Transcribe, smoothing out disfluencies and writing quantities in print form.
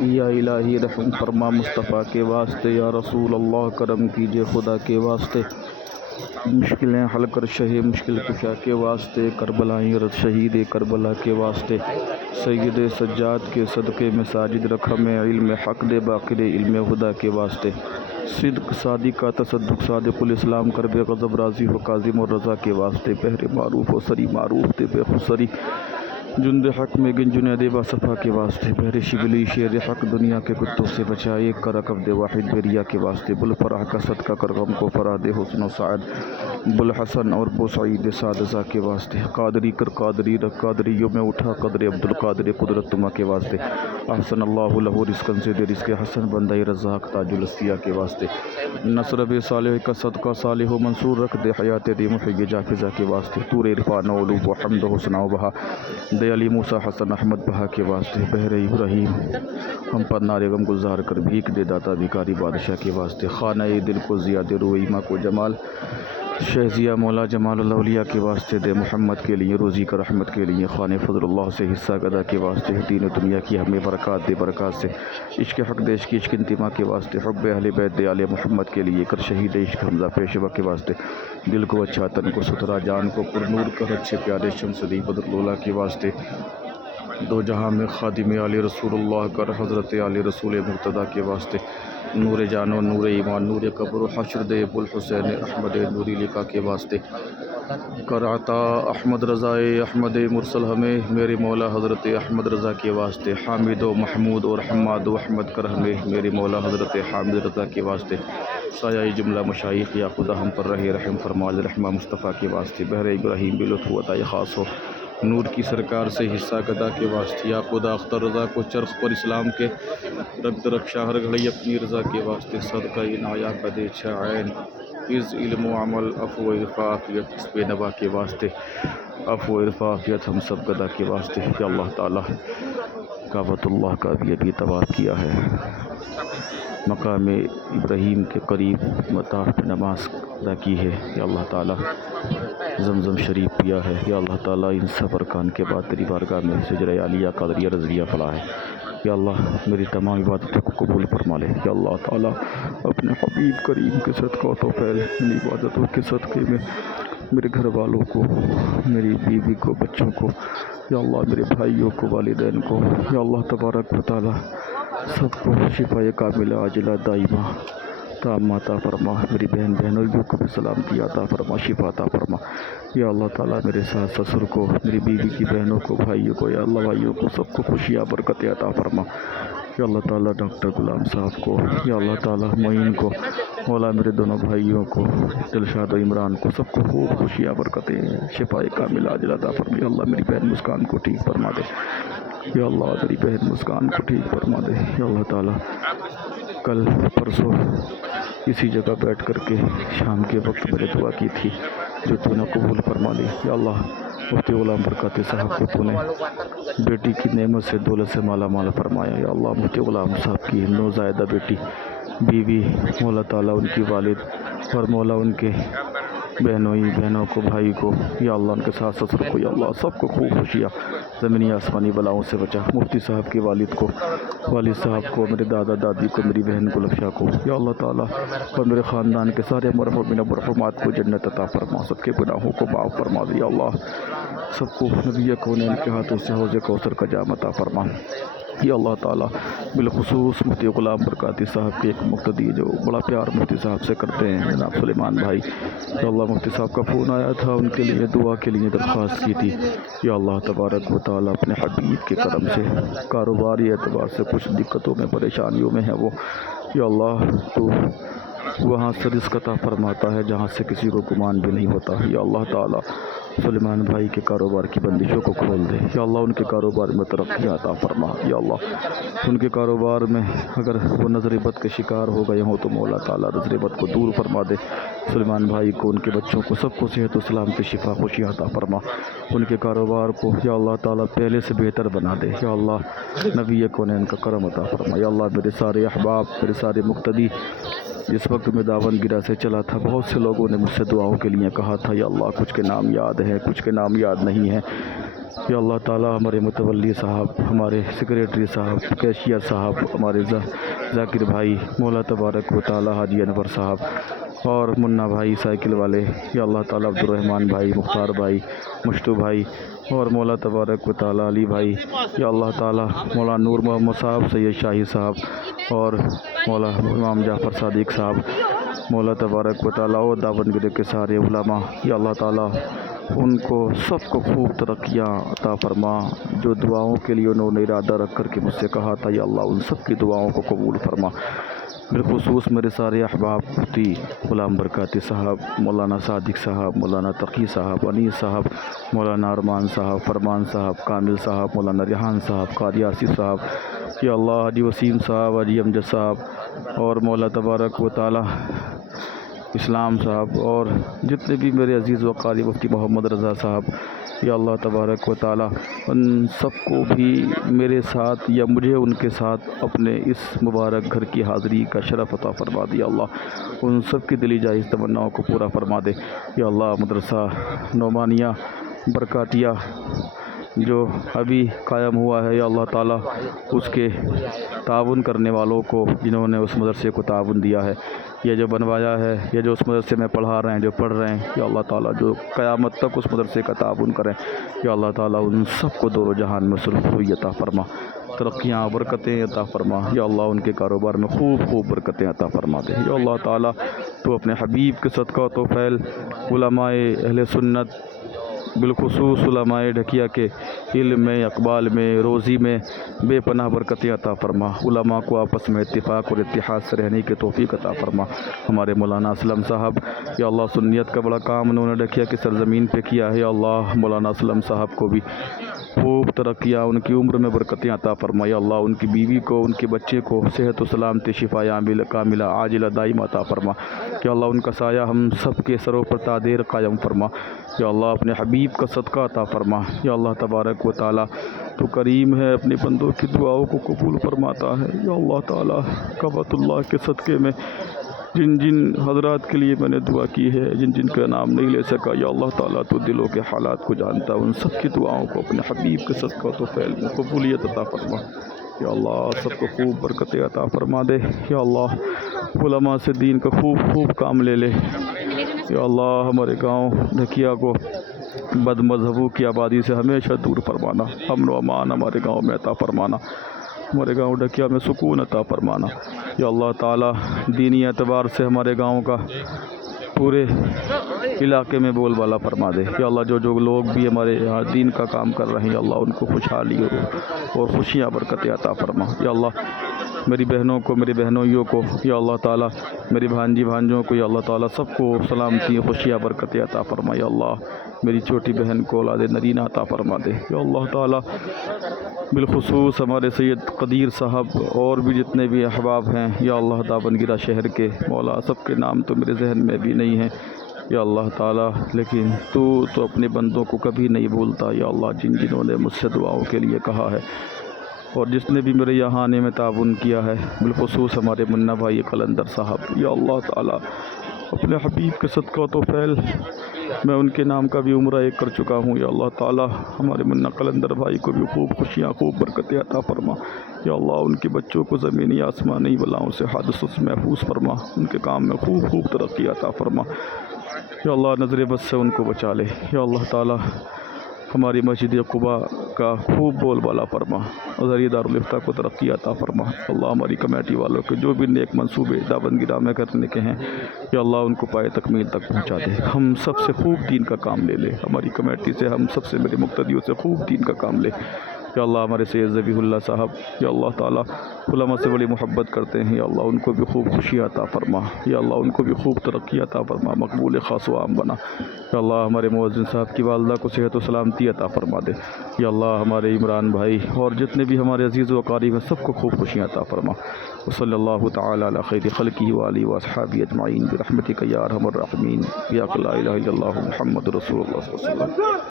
یا الہی رحم فرما مصطفیٰ کے واسطے، یا رسول اللہ کرم کیجئے خدا کے واسطے، مشکلیں حل کر شہ مشکل کشا کے واسطے، کربلائیں رد شہید کربلا کے واسطے، سید سجاد کے صدقے میں ساجد رکھ ہمیں، علم حق دے باقر علم خدا کے واسطے، صدق صادق کا تصدق صادق الاسلام کر بے غضب راضی ہو کاظم اور رضا کے واسطے، بہر معروف و سری معروف دے بے خسری جند حق میں گن جنید باصفا کے واسطے، بہر شبلی شیر حق دنیا کے کتوں سے بچائے، کر رکب دے واحد بریا کے واسطے، بل فرح کا صدقہ کر غم کو فرح دے حسن و سعد، بل حسن اور بو سعید سعدزا کے واسطے، قادری کر قادری رکھ قادریوں میں اٹھا قدر عبدالقادر قدرت تما کے واسطے، احسن اللہ لہو رزقن سے دے رزق حسن بندہ رزاق تاج الاسفیاء کے واسطے، نصر بے صالح کا صدقہ صالح و منصور رکھ دے حیات دے محی جافزہ کے واسطے، تور عرفان و علوب و حمد و حسن و بہا دے علی موسیٰ حسن احمد بہا کے واسطے، بہر ابراہیم ہم پر نارے غم گزار کر بھیک دے داتا بھکاری بادشاہ کے واسطے، خانہ دل کو زیاد روئیمہ کو جمال شہزیہ مولا جمال اللہ اولیاء کے واسطے، دے محمد کے لیے روزی کا رحمت کے لیے، خانہ فضل اللہ سے حصہ گدا کے واسطے، دین و دنیا کی ہمیں برکات دے برکات سے، عشق حق دے عشق عشق انتما کے واسطے، حب اہل بیت دے آل محمد کے لیے، کر شہید عشق حمزہ پیشوا کے واسطے، دل کو اچھا تن کو ستھرا جان کو پر نور کر اچھے پیارے شمس دی بدر لولا کے واسطے، دو جہاں میں خادم آل رسول اللہ کر حضرت آل رسول مرتضیٰ کے واسطے، نور جان و نور ایمان نور قبر و حشر دے ابوالحسین احمد نوری لقا کے واسطے، کر عطا احمد رضا احمد مرسل ہمیں، میرے مولا حضرت احمد رضا کے واسطے، حامد و محمود اور حماد و احمد کر ہمیں، میرے مولا حضرت حامد رضا کے واسطے، سایہ جملہ مشائخ یا خدا ہم پر رہے رحم فرما رحمہ مصطفیٰ کے واسطے، بہر ابراہیم بلطف و عطا خاص ہو نور کی سرکار سے حصہ گدا کے واسطے، یا خدا اختر رضا کو چرخ پر اسلام کے رگ درک شاہر گھڑی اپنی رضا کے واسطے، صدقہ عنایہ قدے عین از علم و عمل عفو و عافیت اس بے نوا کے واسطے، عفو و عافیت ہم سب گدا کے واسطے، یا اللہ تعالیٰ کعبۃ اللہ کا بھی ابھی طواف کیا ہے، مقام ابراہیم کے قریب مطاف پہ نماز ادا کی ہے، یا اللہ تعالیٰ زمزم شریف پیا ہے، یا اللہ تعالیٰ ان سب ارکان کے بعد تیری بارگاہ میں سجدہ عالیہ قادریہ رضویہ پڑھا ہے، یا اللہ میری تمام عبادتوں کو قبول فرما لے، یا اللہ تعالیٰ اپنے حبیب کریم کے صدقہ و فیض ان عبادتوں کے صدقے میں میرے گھر والوں کو، میری بیوی کو، بچوں کو، یا اللہ میرے بھائیوں کو، والدین کو، یا اللہ تبارک و تعالیٰ سب کو شفائے کاملہ عاجلہ دائمہ تامہ عطا فرما، میری بہن بہنویوں کو بھی سلامتی عطا فرما، شفا عطا فرما، یا اللہ تعالیٰ میرے ساس سسر کو، میری بیوی کی بہنوں کو، بھائیوں کو، یا اللہ بھائیوں کو سب کو خوشیاں برکتیں عطا فرما، یا اللہ تعالیٰ ڈاکٹر غلام صاحب کو، یا اللہ تعالیٰ معین کو، مولا میرے دونوں بھائیوں کو، دلشاد و عمران کو، سب کو خوب خوشیاں برکتیں شفائے کاملہ عاجلہ عطا فرما، یا اللہ میری بہن مسکان کو ٹھیک فرما دے، یا اللہ میری بہن مسکان کو ٹھیک فرما دے، یا اللہ تعالیٰ کل پرسوں اسی جگہ بیٹھ کر کے شام کے وقت میں نے دعا کی تھی جو تو نے قبول فرما لی، یا اللہ مفتی غلام برکاتی صاحب کو تو نے بیٹی کی نعمت سے دولت سے مالا مال فرمایا، یا اللہ مفتی غلام صاحب کی نوزائیدہ بیٹی بیوی مولا تعالیٰ ان کی والد اور مولا ان کے بہنوں کو، بھائی کو، یا اللہ ان کے ساس سسر کو، یا اللہ سب کو خوب خوشیاں زمینی آسمانی بلاؤں سے بچا، مفتی صاحب کے والد کو، والد صاحب کو، میرے دادا دادی کو، میری بہن گل افشا کو، یا اللہ تعالیٰ اور میرے خاندان کے سارے مرحومین و مرحومات کو جنت عطا فرما، سب کے گناہوں کو معاف فرما دے، یا اللہ سب کو نبی کونین کے ہاتھوں سے حوض کوثر کا جام عطا فرما، یا اللہ تعالیٰ بالخصوص مفتی غلام برکاتی صاحب کے ایک مقتدی جو بڑا پیار مفتی صاحب سے کرتے ہیں جناب سلیمان بھائی، یا اللہ مفتی صاحب کا فون آیا تھا، ان کے لیے دعا کے لیے درخواست کی تھی، یا اللہ تبارک و تعالیٰ اپنے حبیب کے کرم سے کاروباری اعتبار سے کچھ دقتوں میں پریشانیوں میں ہے وہ، یا اللہ تو وہاں سے رزق عطا فرماتا ہے جہاں سے کسی کو گمان بھی نہیں ہوتا، یا اللہ تعالیٰ سلیمان بھائی کے کاروبار کی بندشوں کو کھول دے، یا اللہ ان کے کاروبار میں ترقی عطا فرما، یا اللہ ان کے کاروبار میں اگر وہ نظر بد کے شکار ہو گئے ہوں تو مولا تعالیٰ نظر بد کو دور فرما دے، سلیمان بھائی کو، ان کے بچوں کو، سب کو صحت و سلامتی شفا خوشی عطا فرما، ان کے کاروبار کو یا اللہ تعالیٰ پہلے سے بہتر بنا دے، یا اللہ نبی کونین کا کرم عطا فرما، یا اللہ میرے سارے احباب، میرے سارے مقتدی جس وقت میں داون گرا سے چلا تھا بہت سے لوگوں نے مجھ سے دعاؤں کے لیے کہا تھا، یا اللہ کچھ کے نام یاد ہیں، کچھ کے نام یاد نہیں ہیں، یا اللہ تعالیٰ ہمارے متولی صاحب، ہمارے سیکریٹری صاحب، کیشیئر صاحب، ہمارے ذاکر بھائی، مولا تبارک و تعالیٰ حاجی انور صاحب اور منا بھائی سائیکل والے، یا اللہ تعالیٰ عبد الرحمن بھائی، مختار بھائی، مشتو بھائی اور مولا تبارک و تعالیٰ علی بھائی، یا اللہ تعالیٰ مولا نور محمد صاحب، سید شاہی صاحب اور مولا امام جعفر صادق صاحب، مولا تبارک و تعالیٰ اور داون گرے کے سارے علماء، یا اللہ تعالیٰ ان کو سب کو خوب ترقیاں عطا فرما، جو دعاؤں کے لیے انہوں نے ارادہ رکھ کر کے مجھ سے کہا تھا، یا اللہ ان سب کی دعاؤں کو قبول فرما۔ بالخصوص میرے سارے احباب مفتی غلام برکاتی صاحب، مولانا صادق صاحب، مولانا تقی صاحب، انیس صاحب، مولانا ارمان صاحب، فرمان صاحب، کامل صاحب، مولانا ریحان صاحب، قاری آصف صاحب، یا اللہ حاجی وسیم صاحب، حاجی امجد صاحب اور مولا تبارک و تعالیٰ اسلام صاحب اور جتنے بھی میرے عزیز و قاری مفتی محمد رضا صاحب، یا اللہ تبارک و تعالیٰ ان سب کو بھی میرے ساتھ یا مجھے ان کے ساتھ اپنے اس مبارک گھر کی حاضری کا شرف عطا فرما دے۔ یا اللہ ان سب کی دلی جائز تمناؤں کو پورا فرما دے۔ یا اللہ مدرسہ نعمانیہ برکاتیہ جو ابھی قائم ہوا ہے، یا اللہ تعالیٰ اس کے تعاون کرنے والوں کو، جنہوں نے اس مدرسے کو تعاون دیا ہے یا جو بنوایا ہے یا جو اس مدرسے میں پڑھا رہے ہیں، جو پڑھ رہے ہیں، یا اللہ تعالیٰ جو قیامت تک اس مدرسے کا تعاون کریں، یا اللہ تعالیٰ ان سب کو دور و جہان میں سلف ہوئی عطا فرما، ترقیاں برکتیں عطا فرما، یا اللہ ان کے کاروبار میں خوب خوب برکتیں عطا فرما دے۔ یا اللہ تعالیٰ تو اپنے حبیب کے صدقہ تو فیل علماء اہل سنت، بالخصوص علماء ڈھکیا کے علم میں، اقبال میں، روزی میں بے پناہ برکتیں عطا فرما، علماء کو آپس میں اتفاق اور اتحاد سے رہنے کی توفیق عطا فرما۔ ہمارے مولانا اسلم صاحب، یا اللہ سنیت کا بڑا کام انہوں نے ڈھکیا کی سرزمین پہ کیا ہے، یا اللہ مولانا اسلم صاحب کو بھی خوب ترقیاں، ان کی عمر میں برکتیں عطا فرما، یا اللہ ان کی بیوی کو، ان کے بچے کو صحت و سلامتی، شفا کاملہ عاجلہ دائمہ عطا فرما، یا اللہ ان کا سایہ ہم سب کے سروں پر تا دیر قائم فرما، یا اللہ اپنے حبیب کا صدقہ عطا فرما۔ یا اللہ تبارک و تعالیٰ تو کریم ہے، اپنے بندوں کی دعاؤں کو قبول فرماتا ہے۔ یا اللہ تعالیٰ کعبۃ اللہ کے صدقے میں جن جن حضرات کے لیے میں نے دعا کی ہے، جن جن کا نام نہیں لے سکا، یا اللہ تعالیٰ تو دلوں کے حالات کو جانتا ہے، ان سب کی دعاؤں کو اپنے حبیب کے صدقہ تو فعل میں قبولیت عطا فرما۔ یا اللہ سب کو خوب برکتیں عطا فرما دے۔ یا اللہ علماء سے دین کا خوب خوب کام لے لے۔ یا اللہ ہمارے گاؤں ڈھکیا کو بد مذہبوں کی آبادی سے ہمیشہ دور فرمانا، امن و امان ہمارے گاؤں میں عطا فرمانا، ہمارے گاؤں ڈھکیا میں سکون عطا فرمانا۔ یا اللہ تعالیٰ دینی اعتبار سے ہمارے گاؤں کا پورے علاقے میں بول بالا فرما دے۔ یا اللہ جو لوگ بھی ہمارے یہاں دین کا کام کر رہے ہیں، یا اللہ ان کو خوشحالی اور خوشیاں برکتیں عطا فرما۔ یا اللہ میری بہنوں کو، میری بہنوئیوں کو، یا اللہ تعالیٰ میری بھانجی بھانجوں کو، یا اللہ تعالیٰ سب کو سلامتی، خوشیاں برکتیں عطا فرما۔ یا اللہ میری چھوٹی بہن کو اولاد نرینہ عطا فرما دے۔ یا اللہ تعالیٰ بالخصوص ہمارے سید قدیر صاحب اور بھی جتنے بھی احباب ہیں، یا اللہ داون گرہ شہر کے مولا، سب کے نام تو میرے ذہن میں بھی نہیں ہیں، یا اللہ تعالیٰ، لیکن تو اپنے بندوں کو کبھی نہیں بھولتا۔ یا اللہ جنہوں نے مجھ سے دعاؤں کے لیے کہا ہے اور جس نے بھی میرے یہاں آنے میں تعاون کیا ہے، بالخصوص ہمارے منا بھائی قلندر صاحب، یا اللہ تعالیٰ اپنے حبیب کے صدقہ تو فعل میں ان کے نام کا بھی عمرہ ایک کر چکا ہوں۔ یا اللہ تعالیٰ ہمارے منا قلندر بھائی کو بھی خوب خوشیاں، خوب برکتیں عطا فرما۔ یا اللہ ان کے بچوں کو زمینی آسمانی بلاؤں سے، حادثوں سے محفوظ فرما، ان کے کام میں خوب خوب ترقی عطا فرما۔ یا اللہ نظر بد سے ان کو بچا لے۔ یا اللہ تعالیٰ ہماری مسجد قباء کا خوب بول بالا فرما، ذریعہ دارالفتہ کو ترقی عطا فرما۔ اللہ ہماری کمیٹی والوں کے جو بھی نیک منصوبے داون گرہ میں کرنے کے ہیں، یا اللہ ان کو پائے تکمیل تک پہنچا دے۔ ہم سب سے خوب دین کا کام لے لے، ہماری کمیٹی سے، ہم سب سے، میرے مقتدیوں سے خوب دین کا کام لے۔ یا اللہ ہمارے سید ذبیح اللہ صاحب، یا اللہ تعالیٰ علماء سے بڑی محبت کرتے ہیں، یا اللہ ان کو بھی خوب خوشی عطا فرما، یا اللہ ان کو بھی خوب ترقی عطا فرما، مقبول خاص و عام بنا۔ یا اللہ ہمارے مؤذن صاحب کی والدہ کو صحت و سلامتی عطا فرما دے۔ یا اللہ ہمارے عمران بھائی اور جتنے بھی ہمارے عزیز و اقارب ہیں، سب کو خوب خوشیاں عطا فرما۔ وصلی اللہ تعالیٰ علی خیر خلقہ وآلہ واصحابہ اجمعین برحمتک یا ارحم الراحمین، یا لا الہ الا اللہ محمد رسول اللہ صلی اللہ علیہ وسلم۔